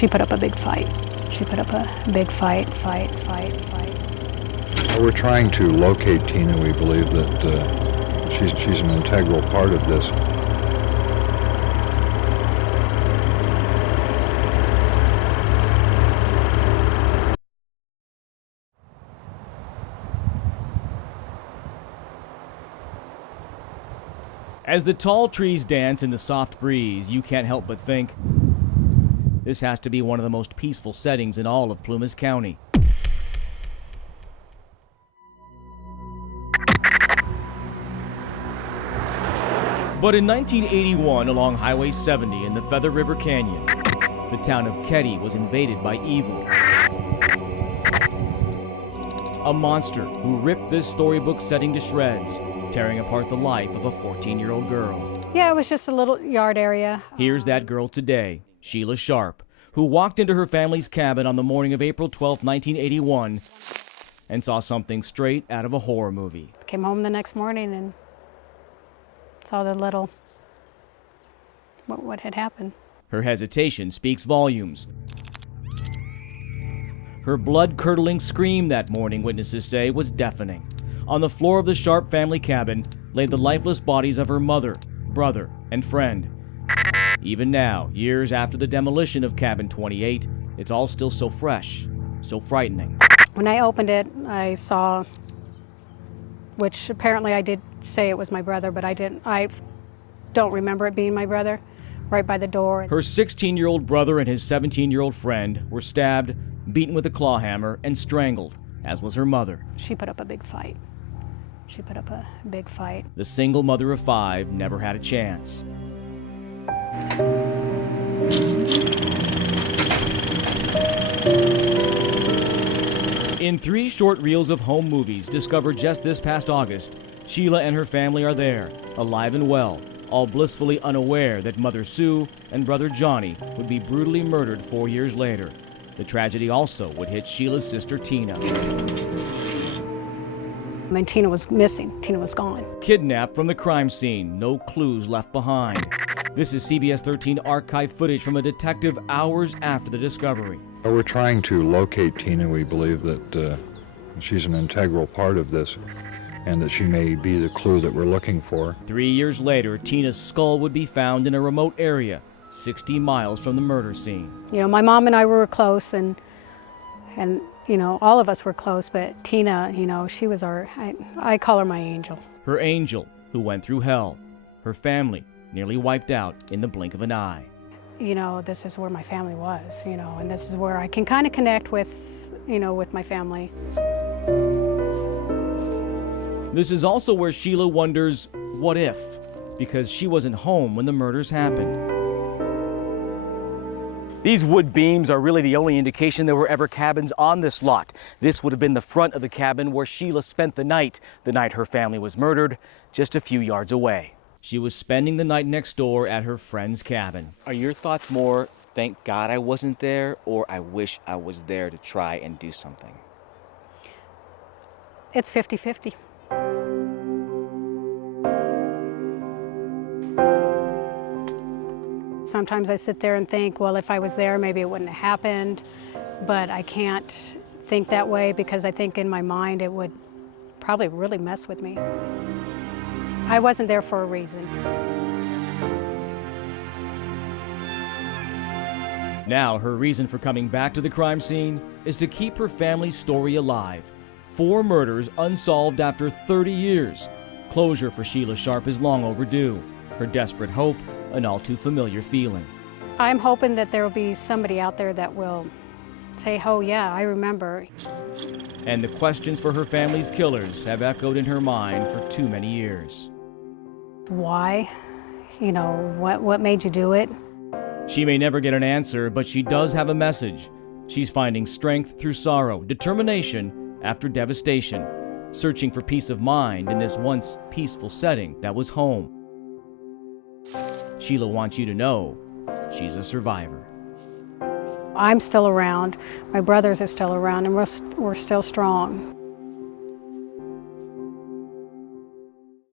She put up a big fight. She put up a big fight. We're trying to locate Tina. We believe that she's an integral part of this. As the tall trees dance in the soft breeze, you can't help but think, this has to be one of the most peaceful settings in all of Plumas County. But in 1981, along Highway 70 in the Feather River Canyon, the town of Keddie was invaded by evil. A monster who ripped this storybook setting to shreds, tearing apart the life of a 14-year-old girl. Yeah, it was just a little yard area. Here's that girl today, Sheila Sharp, who walked into her family's cabin on the morning of April 12, 1981, and saw something straight out of a horror movie. Came home the next morning and saw the little, what had happened. Her hesitation speaks volumes. Her blood-curdling scream that morning, witnesses say, was deafening. On the floor of the Sharp family cabin lay the lifeless bodies of her mother, brother, and friend. Even now, years after the demolition of Cabin 28, it's all still so fresh, so frightening. When I opened it, I saw, which apparently I did say it was my brother, but I don't remember it being my brother, right by the door. Her 16-year-old brother and his 17-year-old friend were stabbed, beaten with a claw hammer, and strangled, as was her mother. She put up a big fight. She put up a big fight. The single mother of 5 never had a chance. In 3 short reels of home movies discovered just this past August, Sheila and her family are there, alive and well, all blissfully unaware that Mother Sue and Brother Johnny would be brutally murdered 4 years later. The tragedy also would hit Sheila's sister Tina. I mean, Tina was missing. Tina was gone. Kidnapped from the crime scene, no clues left behind. This is CBS 13 archive footage from a detective hours after the discovery. We're trying to locate Tina. We believe that she's an integral part of this and that she may be the clue that we're looking for. 3 years later, Tina's skull would be found in a remote area, 60 miles from the murder scene. You know, my mom and I were close, and you know, all of us were close, but Tina, you know, she was I call her my angel. Her angel, who went through hell. Her family, nearly wiped out in the blink of an eye. You know, this is where my family was, you know, and this is where I can kind of connect with, you know, with my family. This is also where Sheila wonders, what if? Because she wasn't home when the murders happened. These wood beams are really the only indication there were ever cabins on this lot. This would have been the front of the cabin where Sheila spent the night her family was murdered, just a few yards away. She was spending the night next door at her friend's cabin. Are your thoughts more, thank God I wasn't there, or I wish I was there to try and do something? It's 50-50. Sometimes I sit there and think, well, if I was there, maybe it wouldn't have happened. But I can't think that way because I think in my mind it would probably really mess with me. I wasn't there for a reason. Now, her reason for coming back to the crime scene is to keep her family's story alive. 4 murders unsolved after 30 years. Closure for Sheila Sharp is long overdue. Her desperate hope, an all too familiar feeling. I'm hoping that there will be somebody out there that will say, oh yeah, I remember. And the questions for her family's killers have echoed in her mind for too many years. Why? You know, what made you do it? She may never get an answer, but she does have a message. She's finding strength through sorrow, determination after devastation, searching for peace of mind in this once peaceful setting that was home. Sheila wants you to know she's a survivor. I'm still around, my brothers are still around, and we're still strong.